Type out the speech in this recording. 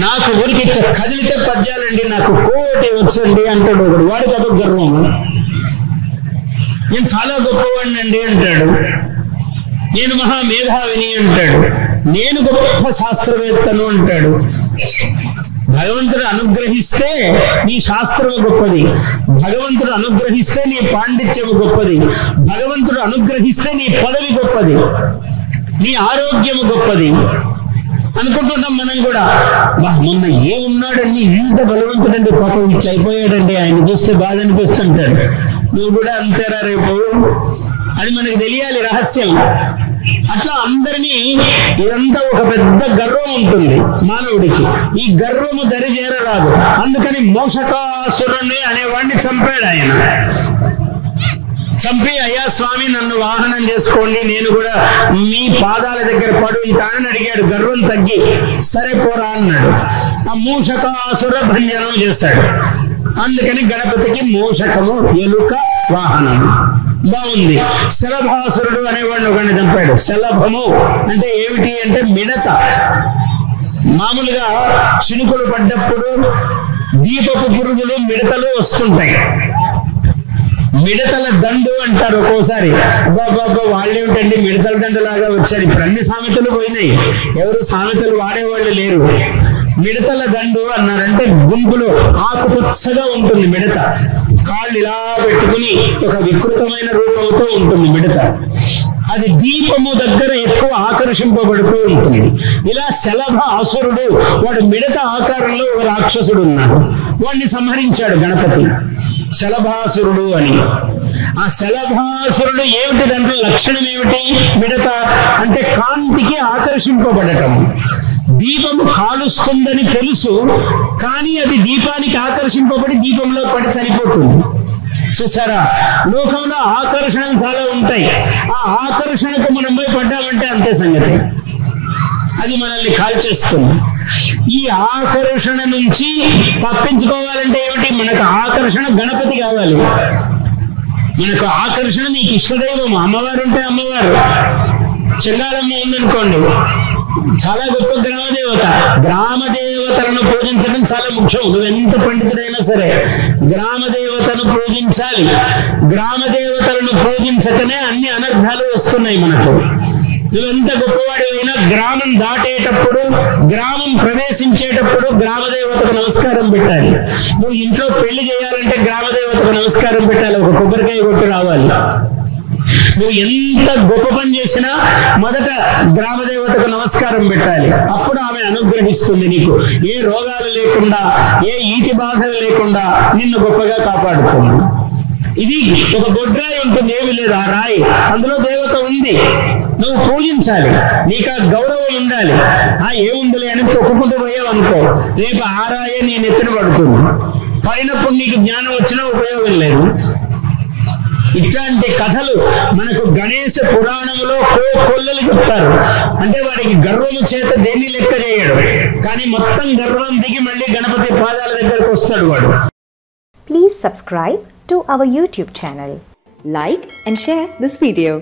నాకు ఊరికి కదిలితే పద్యాలండి, నాకు కోటి వచ్చండి అంటాడు ఒకడు. వాడికి అదొక గర్వం. నేను చాలా గొప్పవాడిని అండి అంటాడు. నేను మహామేధావిని అంటాడు. నేను గొప్ప శాస్త్రవేత్తను అంటాడు. భగవంతుడు అనుగ్రహిస్తే నీ శాస్త్రము గొప్పది, భగవంతుడు అనుగ్రహిస్తే నీ పాండిత్యము గొప్పది, భగవంతుడు అనుగ్రహిస్తే నీ పదవి గొప్పది, నీ ఆరోగ్యము గొప్పది అనుకుంటున్నాం మనం కూడా. మొన్న ఏమున్నాడండి, ఇంత బలవంతుడండి, పాపం ఇచ్చి అయిపోయాడండి, ఆయన చూస్తే బాధ అనిపిస్తుంటాడు. నువ్వు కూడా అంతేరా రేపు అని మనకు తెలియాలి రహస్యం. అట్లా అందరినీ ఇదంతా ఒక పెద్ద గర్వం ఉంటుంది మానవుడికి. ఈ గర్వము దరిచేరరాదు. అందుకని మోషకాసురుణ్ణి అనేవాడిని చంపాడు ఆయన. చంపి, అయ్యా స్వామి నన్ను వాహనం చేసుకోండి, నేను కూడా మీ పాదాల దగ్గర పడుంటానని అడిగాడు. గర్వం తగ్గి సరే పోరా అన్నాడు. ఆ మూషకాసుర భంజనం చేశాడు. అందుకని గణపతికి మూషకము, ఎలుక వాహనము. బాగుంది. శలభాసురుడు అనేవాడిని ఒకడిని చంపాడు. శలభము అంటే ఏమిటి అంటే మిడత. మామూలుగా చినుకులు పడ్డప్పుడు దీపపు పురుగులు, మిడతలు వస్తుంటాయి. మిడతల దండు అంటారు ఒక్కోసారి. అబ్బాబ్బాబ్బా వాళ్ళేమిటండి మిడతల దండులాగా వచ్చారు. ఇప్పుడు అన్ని సామెతలు పోయినాయి, ఎవరు సామెతలు వాడేవాళ్ళు లేరు. మిడతల దండు అన్నారంటే గుంపులో ఆకుపచ్చగా ఉంటుంది మిడత. కాళ్ళు ఇలా పెట్టుకుని ఒక వికృతమైన రూపంతో ఉంటుంది మిడత. అది దీపము దగ్గర ఎక్కువ ఆకర్షింపబడుతూ ఉంటుంది. ఇలా శలభ అసురుడు, వాడు మిడత ఆకారంలో ఒక రాక్షసుడు ఉన్నాడు. వాడిని సంహరించాడు గణపతి, శలభాసురుడు అని. ఆ శలభాసురుడు ఏమిటి, దాంట్లో లక్షణం ఏమిటి? మిడత అంటే కాంతికి ఆకర్షింపబడటం. దీపము కాలుస్తుందని తెలుసు, కానీ అది దీపానికి ఆకర్షింపబడి దీపంలో పడి చనిపోతుంది. చూసారా, లోకంలో ఆకర్షణ చాలా ఉంటాయి. ఆ ఆకర్షణకు మనం పోయి పడ్డామంటే అంతే సంగతి, అది మనల్ని కాల్చేస్తుంది. ఈ ఆకర్షణ నుంచి తప్పించుకోవాలంటే ఏమిటి? మనకు ఆకర్షణ గణపతి కావాలి. మనకు ఆకర్షణ నీకు ఇష్టదైవం. అమ్మవారు ఉంటే అమ్మవారు, చెంగాలమ్మ ఉందనుకోండి, చాలా గొప్ప గ్రామదేవత. గ్రామదేవతలను పూజించడం చాలా ముఖ్యం. నువ్వు ఎంత పండితుడైనా సరే గ్రామదేవతను పూజించాలి. గ్రామదేవతలను పూజించకనే అన్ని అనర్థాలు వస్తున్నాయి మనకు. నువ్వెంత గొప్పవాడివైనా గ్రామం దాటేటప్పుడు, గ్రామం ప్రవేశించేటప్పుడు గ్రామదేవతకు నమస్కారం పెట్టాలి. నువ్వు ఇంట్లో పెళ్లి చేయాలంటే గ్రామదేవతకు నమస్కారం పెట్టాలి, ఒక కొబ్బరికాయ కొట్టి రావాలి. నువ్వు ఎంత గొప్ప పని చేసినా మొదట గ్రామదేవతకు నమస్కారం పెట్టాలి. అప్పుడు ఆమె అనుగ్రహిస్తుంది. నీకు ఏ రోగాలు లేకుండా, ఏ ఈతి బాధలు లేకుండా నిన్ను గొప్పగా కాపాడుతుంది. ఇది ఒక బొడ్రాయి ఉంటుంది, ఏమి లేదు ఆ రాయి, అందులో దేవత ఉంది. నువ్వు పూజించాలి, నీకు ఆ గౌరవం ఉండాలి. ఏముందిలే అని తొక్కుకుంటూ పోయావు అనుకో, రేపు ఆ రాయే నీ నెత్తిన పడుతుంది. పడినప్పుడు నీకు జ్ఞానం వచ్చినా ఉపయోగం లేదు. ఇట్లాంటి కథలు మనకు గణేశ పురాణంలో కొల్లలు చెప్తారు. అంటే వాడికి గర్వము చేత దేన్ని లెక్క చేయడు, కానీ మొత్తం గర్వం దిగి మళ్ళీ గణపతి పాదాల దగ్గరకు వస్తాడు వాడు. Please subscribe to our YouTube channel. Like and share this video.